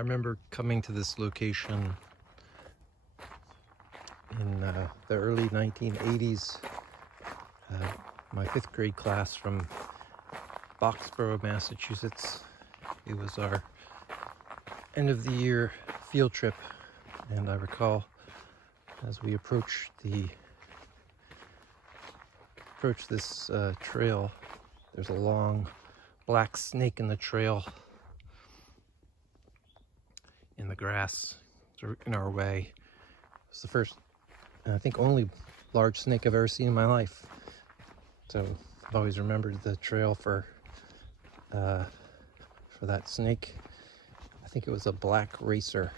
remember coming to this location in the early 1980s. My 5th grade class from Boxborough, Massachusetts. It was our end of the year field trip, and I recall as we approached this trail, there's a long black snake in the trail in the grass in our way. It was the first, and I think only, large snake I've ever seen in my life. So I've always remembered the trail for that snake. I think it was a black racer.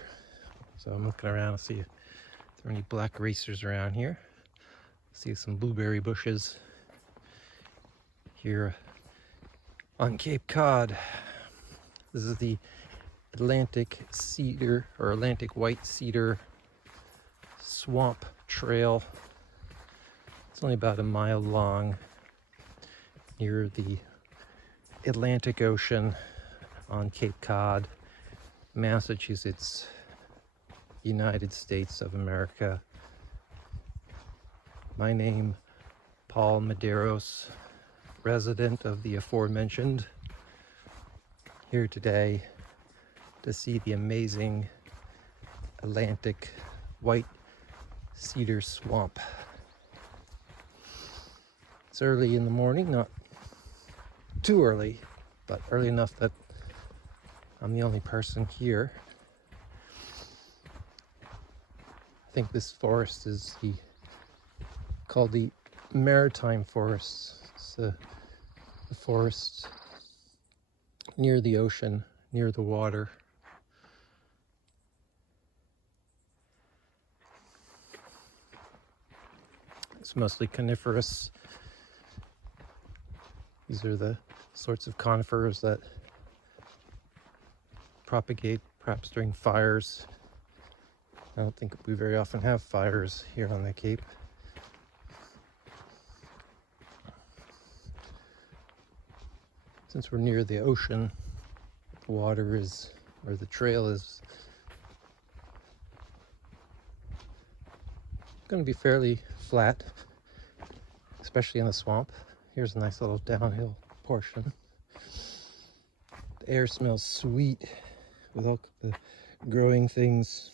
So I'm looking around to see if there are any black racers around here. See some blueberry bushes here on Cape Cod. This is the Atlantic cedar, or Atlantic white cedar swamp trail. It's only about a mile long, near the Atlantic Ocean on Cape Cod, Massachusetts, United States of America. My name, Paul Medeiros, resident of the aforementioned, here today to see the amazing Atlantic white cedar swamp. It's early in the morning, not too early, but early enough that I'm the only person here. I think this forest is called the Maritime Forest. It's the forest near the ocean, near the water. It's mostly coniferous. These are the sorts of conifers that propagate perhaps during fires. I don't think we very often have fires here on the Cape. Since we're near the ocean, the water is, or the trail is, going to be fairly flat, especially in the swamp. Here's a nice little downhill portion. The air smells sweet with all the growing things.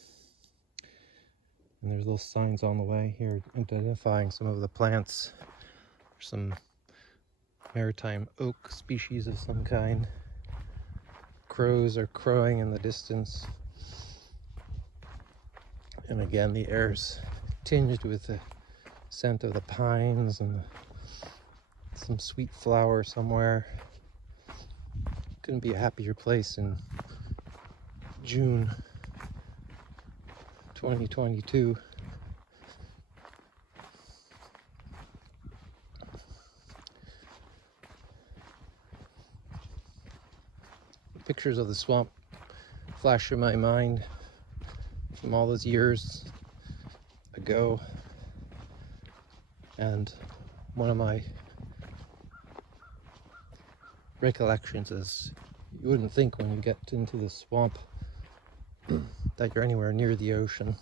And there's little signs on the way here identifying some of the plants. There's some maritime oak species of some kind. Crows are crowing in the distance. And again, the air's tinged with the scent of the pines and some sweet flower somewhere. Couldn't be a happier place in June 2022. Pictures of the swamp flash in my mind from all those years ago, and one of my recollections is you wouldn't think when you get into the swamp that you're anywhere near the ocean.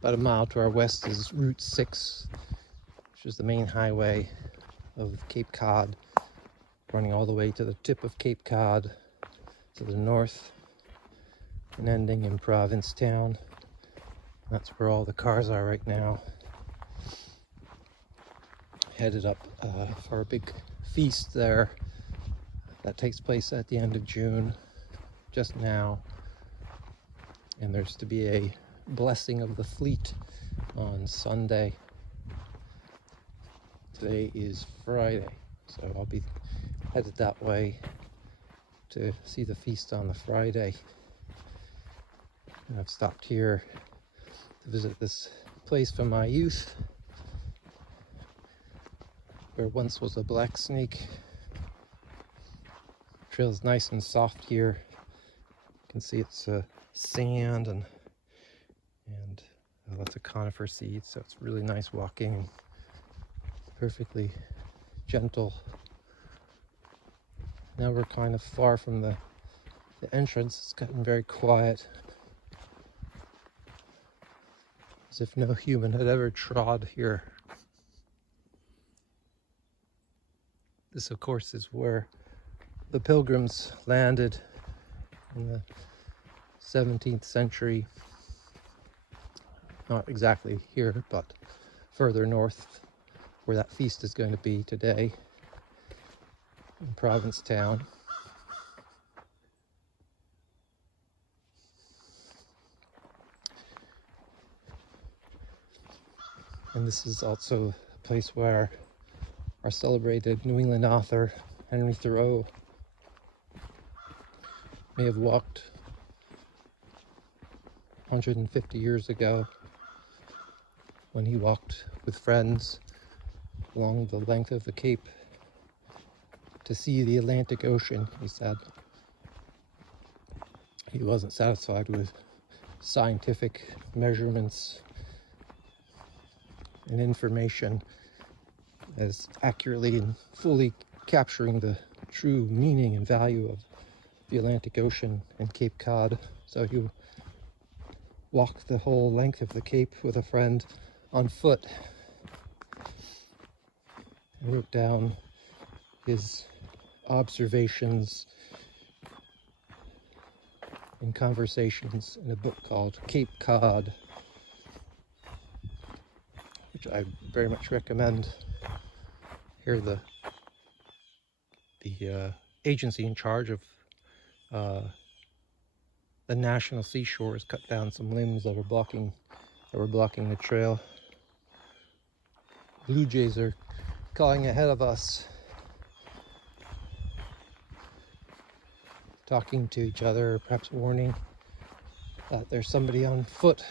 About a mile to our west is Route 6, which is the main highway of Cape Cod, running all the way to the tip of Cape Cod to the north and ending in Provincetown. That's where all the cars are right now. Headed up for a big feast there that takes place at the end of June, just now. And there's to be a blessing of the fleet on Sunday. Today is Friday, so I'll be headed that way to see the feast on the Friday. And I've stopped here to visit this place from my youth, where once was a black snake. Trail's nice and soft here. You can see it's sand and lots of conifer seeds, so it's really nice walking and perfectly gentle. Now we're kind of far from the entrance. It's gotten very quiet, as if no human had ever trod here. This, of course, is where the pilgrims landed in the 17th century. Not exactly here, but further north, where that feast is going to be today, in Provincetown. And this is also a place where our celebrated New England author Henry Thoreau may have walked 150 years ago, when he walked with friends along the length of the Cape to see the Atlantic Ocean. He said he wasn't satisfied with scientific measurements and information as accurately and fully capturing the true meaning and value of the Atlantic Ocean and Cape Cod. So he walked the whole length of the Cape with a friend on foot and wrote down his observations and conversations in a book called Cape Cod, which I very much recommend. Here the agency in charge of the National Seashore has cut down some limbs that were blocking the trail. Blue jays are calling ahead of us, talking to each other, perhaps warning that there's somebody on foot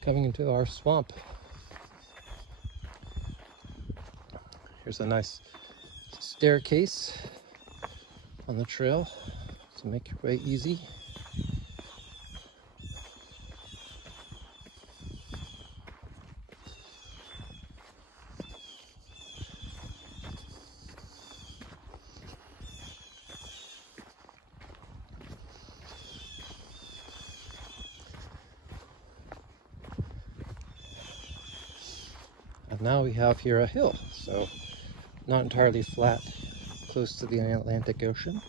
coming into our swamp. Here's a nice staircase on the trail to make your way easy. And now we have here a hill, so not entirely flat, close to the Atlantic Ocean.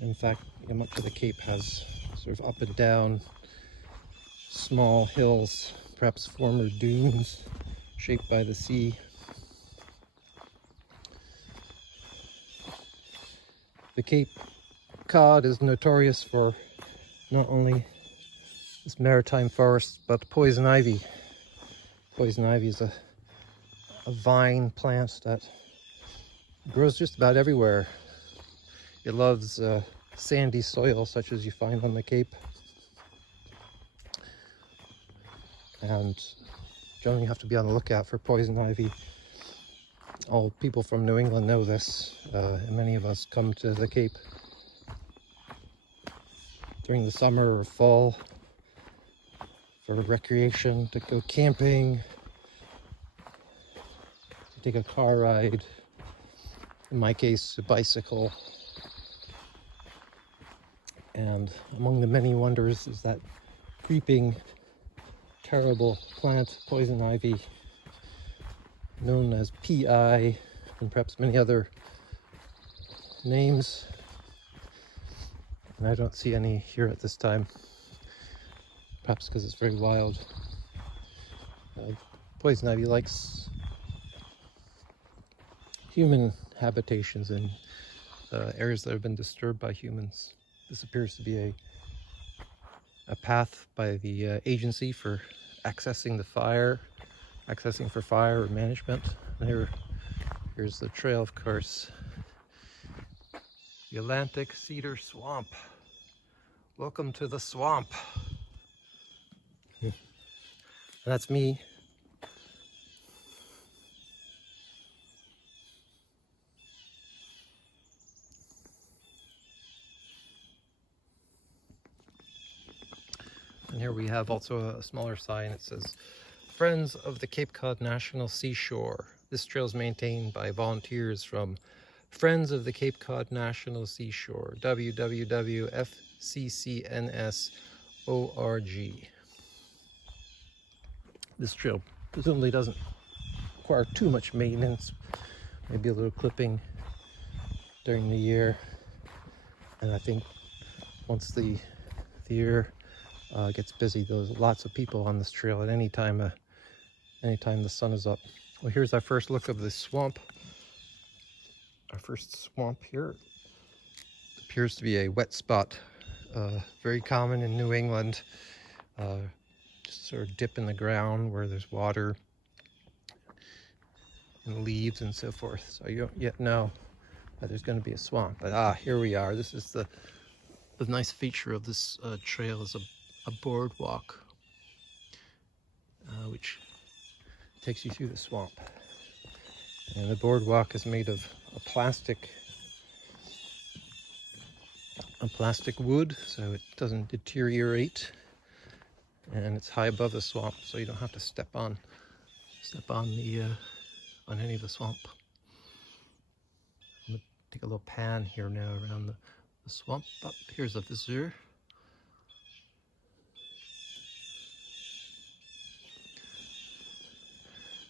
In fact, much of the Cape has sort of up and down small hills, perhaps former dunes shaped by the sea. The Cape Cod is notorious for not only this maritime forest, but poison ivy. Poison ivy is a vine plant that grows just about everywhere. It loves sandy soil such as you find on the Cape. And generally you have to be on the lookout for poison ivy. All people from New England know this, and many of us come to the Cape during the summer or fall for recreation, to go camping, to take a car ride, in my case a bicycle. And among the many wonders is that creeping, terrible plant, poison ivy, known as PI, and perhaps many other names. And I don't see any here at this time, perhaps because it's very wild. Poison ivy likes human habitations in areas that have been disturbed by humans. This appears to be a path by the agency for accessing for fire management. And here's the trail, of course. The Atlantic Cedar Swamp. Welcome to the swamp. And that's me. have also a smaller sign. It says, Friends of the Cape Cod National Seashore. This trail is maintained by volunteers from Friends of the Cape Cod National Seashore, www.fccns.org. This trail presumably doesn't require too much maintenance, maybe a little clipping during the year. And I think once the year gets busy, there's lots of people on this trail at any time the sun is up. Well, here's our first look of the swamp. Our first swamp here appears to be a wet spot, very common in New England. Just sort of dip in the ground where there's water and leaves and so forth. So you don't yet know that there's going to be a swamp. But here we are. This is the nice feature of this trail is a boardwalk, which takes you through the swamp. And the boardwalk is made of a plastic wood, so it doesn't deteriorate, and it's high above the swamp, so you don't have to step on any of the swamp. I'm gonna take a little pan here now around the swamp. Up here's a visitor.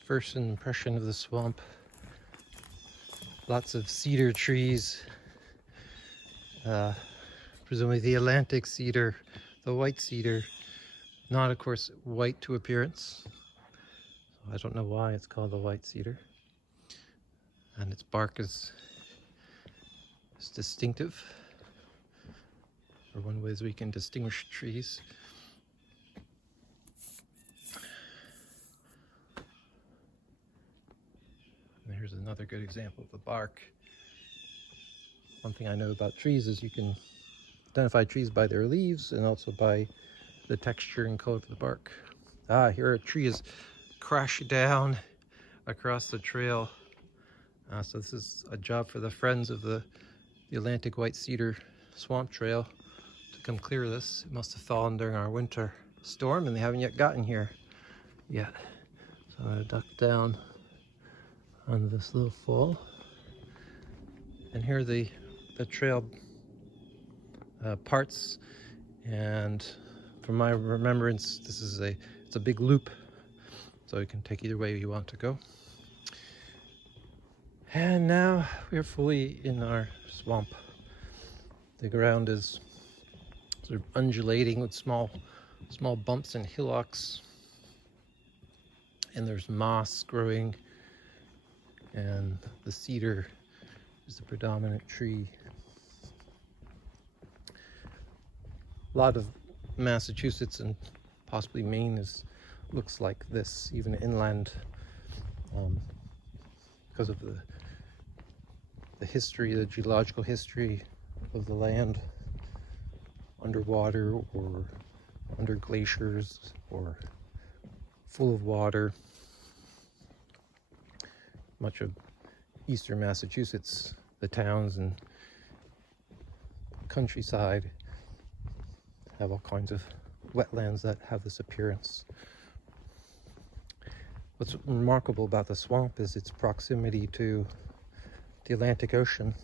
First impression of the swamp: lots of cedar trees, presumably the Atlantic cedar, the white cedar, not of course white to appearance. I don't know why it's called the white cedar, and its bark is distinctive, or one way we can distinguish trees. And here's another good example of the bark. One thing I know about trees is you can identify trees by their leaves and also by the texture and color of the bark. Here a tree is crashed down across the trail. So this is a job for the Friends of the Atlantic White Cedar Swamp Trail to come clear this. It must have fallen during our winter storm and they haven't yet gotten here yet. So I'm going to duck down onto this little fall. And here are the trail parts, and from my remembrance, this is it's a big loop, so you can take either way you want to go. And now we're fully in our swamp. The ground is sort of undulating with small bumps and hillocks, and there's moss growing, and the cedar is the predominant tree. A lot of Massachusetts and possibly Maine looks like this, even inland, because of the history, the geological history of the land, underwater or under glaciers or full of water. Much of eastern Massachusetts, the towns and countryside, have all kinds of wetlands that have this appearance. What's remarkable about the swamp is its proximity to the Atlantic Ocean.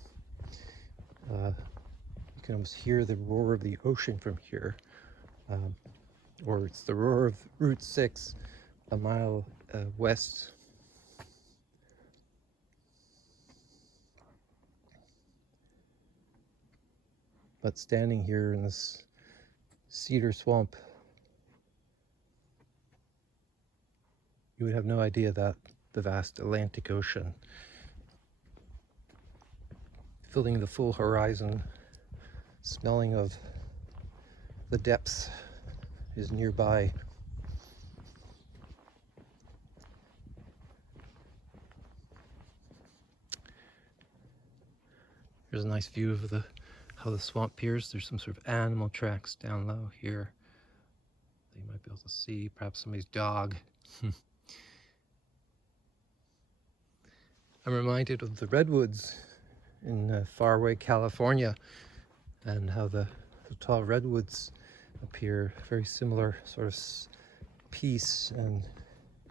You can almost hear the roar of the ocean from here, or it's the roar of Route 6 a mile west. But standing here in this cedar swamp, you would have no idea that the vast Atlantic Ocean, filling the full horizon, smelling of the depths, is nearby. Here's a nice view of how the swamp appears. There's some sort of animal tracks down low here that you might be able to see, perhaps somebody's dog. I'm reminded of the redwoods in faraway California, and how the tall redwoods up here. Very similar sort of peace and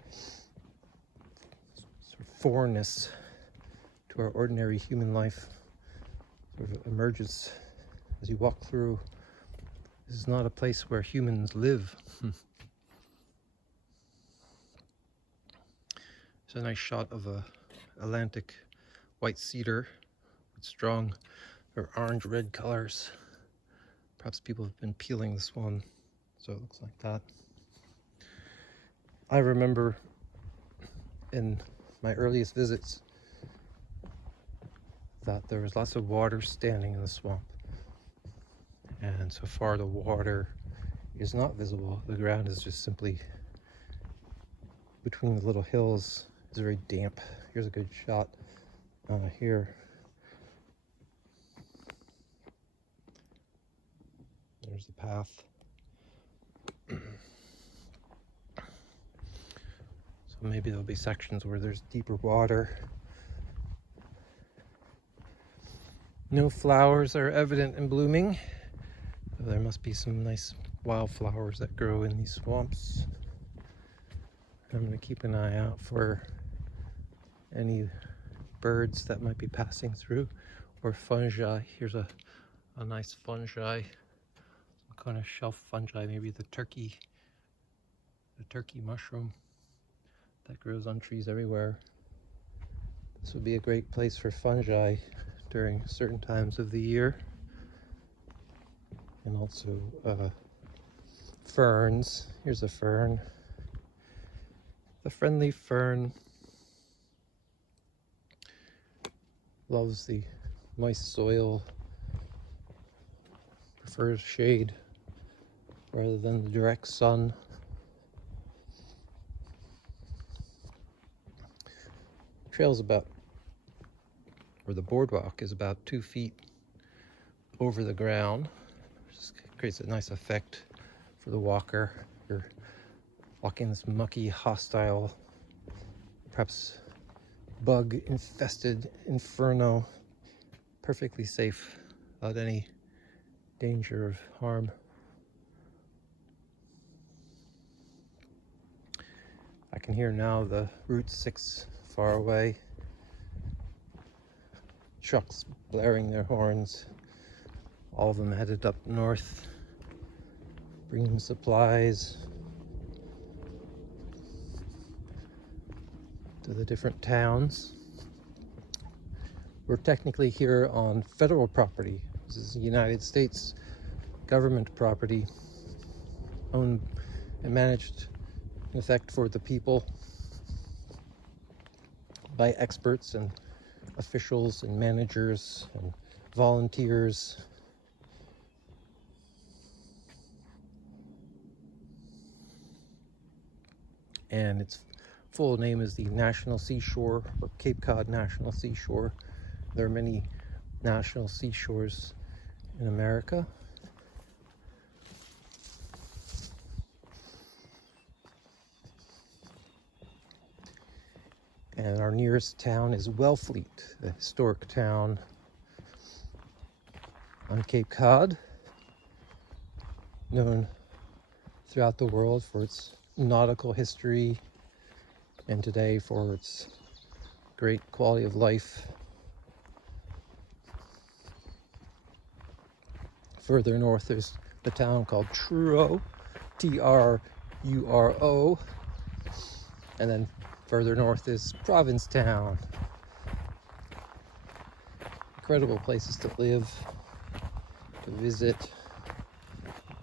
sort of foreignness to our ordinary human life sort of emerges as you walk through. This is not a place where humans live. It's a nice shot of a Atlantic white cedar with strong or orange-red colors. Perhaps people have been peeling this one, so it looks like that. I remember in my earliest visits that there was lots of water standing in the swamp. And so far the water is not visible. The ground is just simply between the little hills. It's very damp. Here's a good shot here. There's the path. So maybe there'll be sections where there's deeper water. No flowers are evident in blooming. There must be some nice wildflowers that grow in these swamps. I'm going to keep an eye out for any birds that might be passing through, or fungi. Here's a nice fungi, some kind of shelf fungi, maybe the turkey mushroom that grows on trees everywhere. This would be a great place for fungi during certain times of the year. And also ferns. Here's a fern. The friendly fern loves the moist soil, prefers shade rather than the direct sun. The trail's about, or the boardwalk is about 2 feet over the ground. Just creates a nice effect for the walker. You're walking this mucky, hostile, perhaps bug-infested inferno, perfectly safe without any danger of harm. I can hear now the Route 6 far away. Trucks blaring their horns. All of them headed up north, bringing supplies to the different towns. We're technically here on federal property. This is United States government property, owned and managed in effect for the people by experts and officials and managers and volunteers. And its full name is the National Seashore, or Cape Cod National Seashore. There are many national seashores in America. And our nearest town is Wellfleet, a historic town on Cape Cod, known throughout the world for its nautical history, and today for its great quality of life. Further north, there's the town called Truro, Truro, and then further north is Provincetown. Incredible places to live, to visit,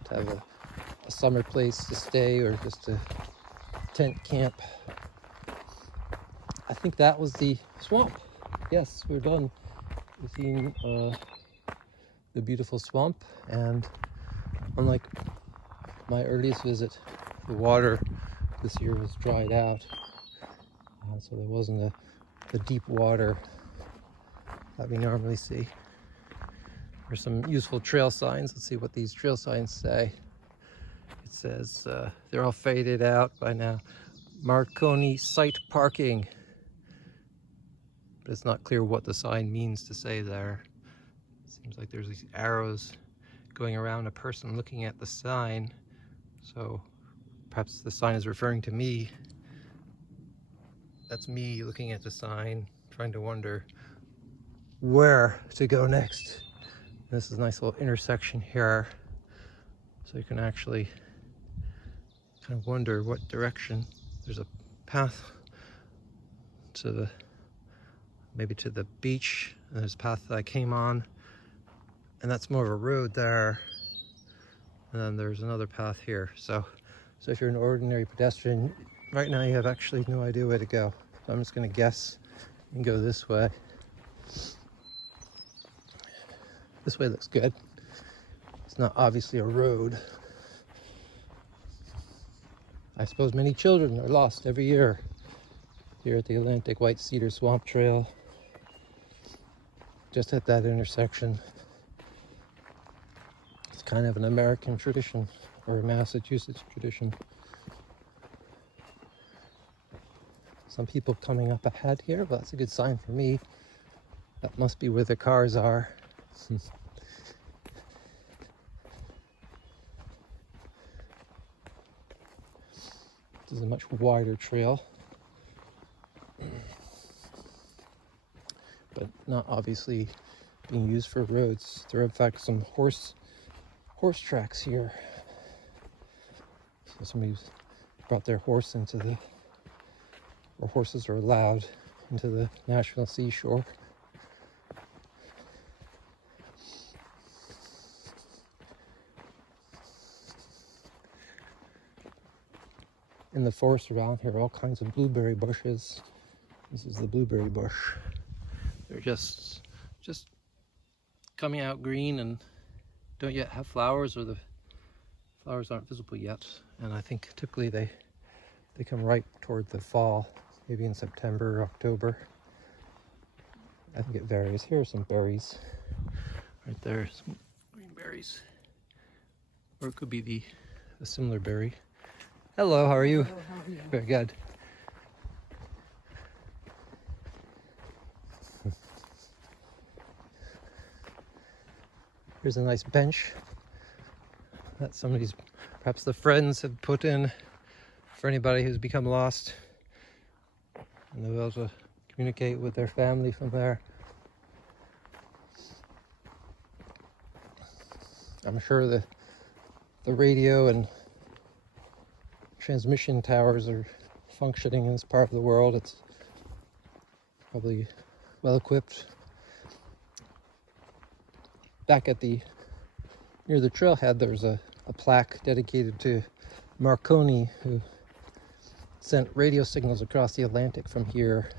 to have a summer place to stay, or just a tent camp. I think that was the swamp. Yes, we're done with the beautiful swamp, and unlike my earliest visit, the water this year was dried out, so there wasn't the deep water that we normally see. There's some useful trail signs. Let's see what these trail signs say. It says, they're all faded out by now, Marconi site parking. But it's not clear what the sign means to say there. It seems like there's these arrows going around a person looking at the sign. So perhaps the sign is referring to me. That's me looking at the sign, trying to wonder where to go next. This is a nice little intersection here, so you can actually kind of wonder what direction. There's a path to the, maybe to the beach, and there's a path that I came on, and that's more of a road there, and then there's another path here. So if you're an ordinary pedestrian, right now you have actually no idea where to go. So I'm just gonna guess and go this way. This way looks good. It's not obviously a road. I suppose many children are lost every year here at the Atlantic White Cedar Swamp Trail. Just at that intersection. It's kind of an American tradition, or a Massachusetts tradition. Some people coming up ahead here, but that's a good sign for me. That must be where the cars are. This is a much wider trail, but not obviously being used for roads. There are in fact some horse tracks here. So somebody's brought their horse into the, or horses are allowed into the Nashville seashore. In the forest around here, all kinds of blueberry bushes. This is the blueberry bush. They're just coming out green and don't yet have flowers, or the flowers aren't visible yet. And I think typically they come ripe toward the fall, maybe in September or October. I think it varies. Here are some berries. Right there, some green berries. Or it could be a similar berry. Hello, how are you? Hello, how are you? Very good. Here's a nice bench that somebody's, perhaps the friends have put in for anybody who's become lost. And they'll be able to communicate with their family from there. I'm sure the radio and transmission towers are functioning in this part of the world. It's probably well equipped. Back at near the trailhead, there's a plaque dedicated to Marconi, who sent radio signals across the Atlantic from here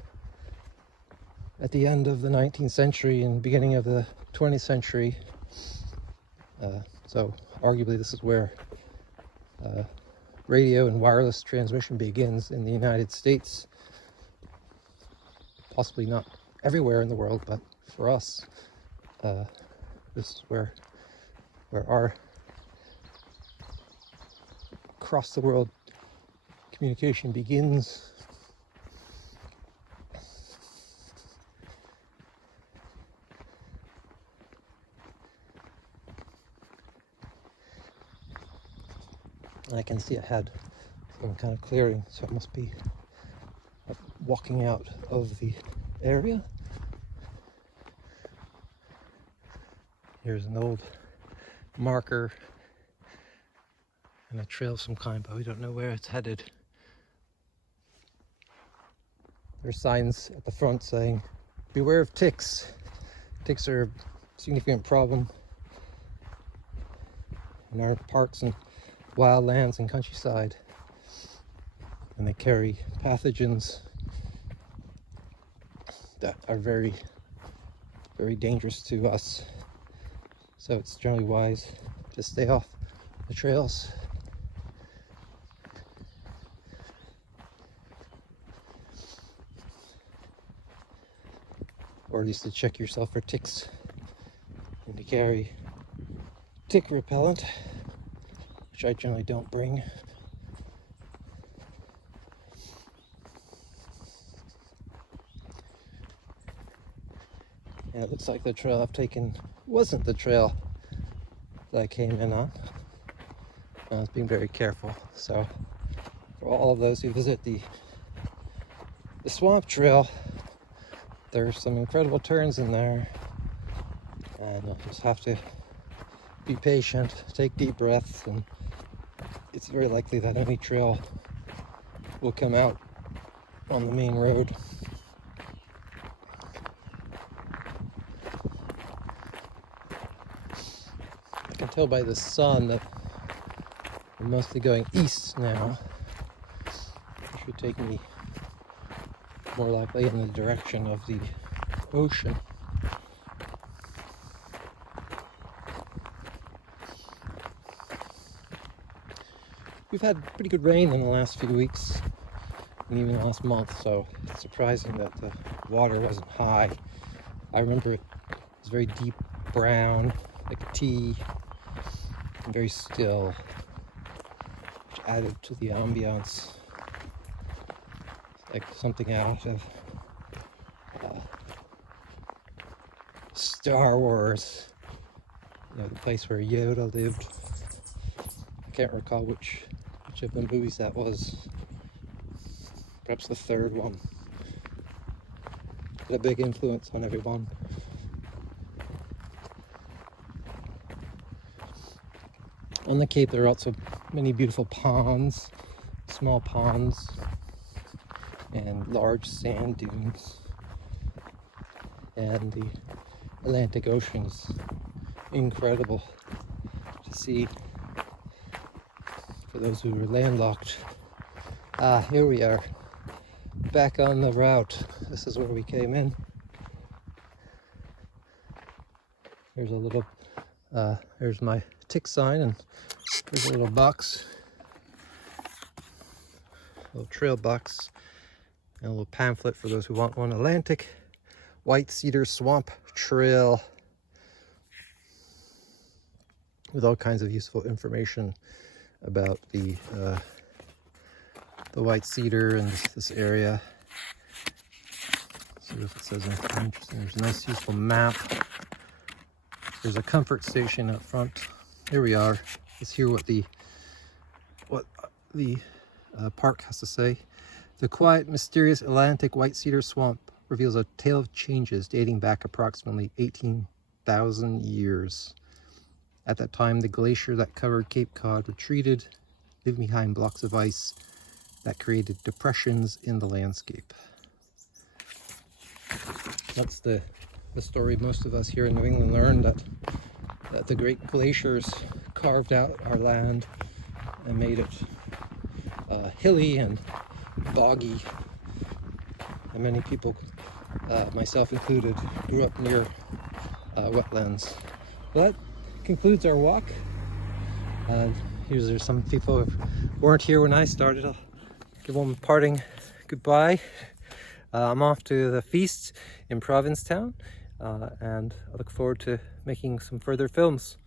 at the end of the 19th century and beginning of the 20th century. So arguably this is where radio and wireless transmission begins in the United States. Possibly not everywhere in the world, but for us, this is where our across the world communication begins. And I can see ahead some kind of clearing, so it must be walking out of the area. Here's an old marker and a trail of some kind, but we don't know where it's headed. There's signs at the front saying, "Beware of ticks." Ticks are a significant problem in our parks and wildlands and countryside, and they carry pathogens that are very, very dangerous to us. So it's generally wise to stay off the trails. Or at least to check yourself for ticks, and to carry tick repellent, which I generally don't bring. And it looks like the trail I've taken wasn't the trail that I came in on. I was being very careful. So for all of those who visit the swamp trail, there's some incredible turns in there, and you'll just have to be patient, take deep breaths, and it's very likely that any trail will come out on the main road. I can tell by the sun that we're mostly going east now, which should take me more likely in the direction of the ocean. We've had pretty good rain in the last few weeks, and even last month, so it's surprising that the water wasn't high. I remember it was very deep brown, like a tea, and very still, which added to the ambiance. Like something out of Star Wars, you know, the place where Yoda lived. I can't recall which of the movies that was. Perhaps the third one. Had a big influence on everyone. On the Cape there are also many beautiful ponds, small ponds, and large sand dunes. And the Atlantic Ocean is incredible to see for those who are landlocked. Here we are, back on the route. This is where we came in. Here's a little, here's my tick sign, and here's a little box, a little trail box, and a little pamphlet for those who want one. Atlantic White Cedar Swamp Trail, with all kinds of useful information about the white cedar and this area. Let's see if it says anything interesting. There's a nice useful map. There's a comfort station up front. Here we are. Let's hear what the park has to say. The quiet, mysterious Atlantic White Cedar Swamp reveals a tale of changes dating back approximately 18,000 years. At that time, the glacier that covered Cape Cod retreated, leaving behind blocks of ice that created depressions in the landscape. That's the story most of us here in New England learned, that the great glaciers carved out our land and made it hilly and boggy. And many people, myself included, grew up near wetlands. Well, that concludes our walk. There's some people who weren't here when I started. I'll give one parting goodbye. I'm off to the feast in Provincetown, and I look forward to making some further films.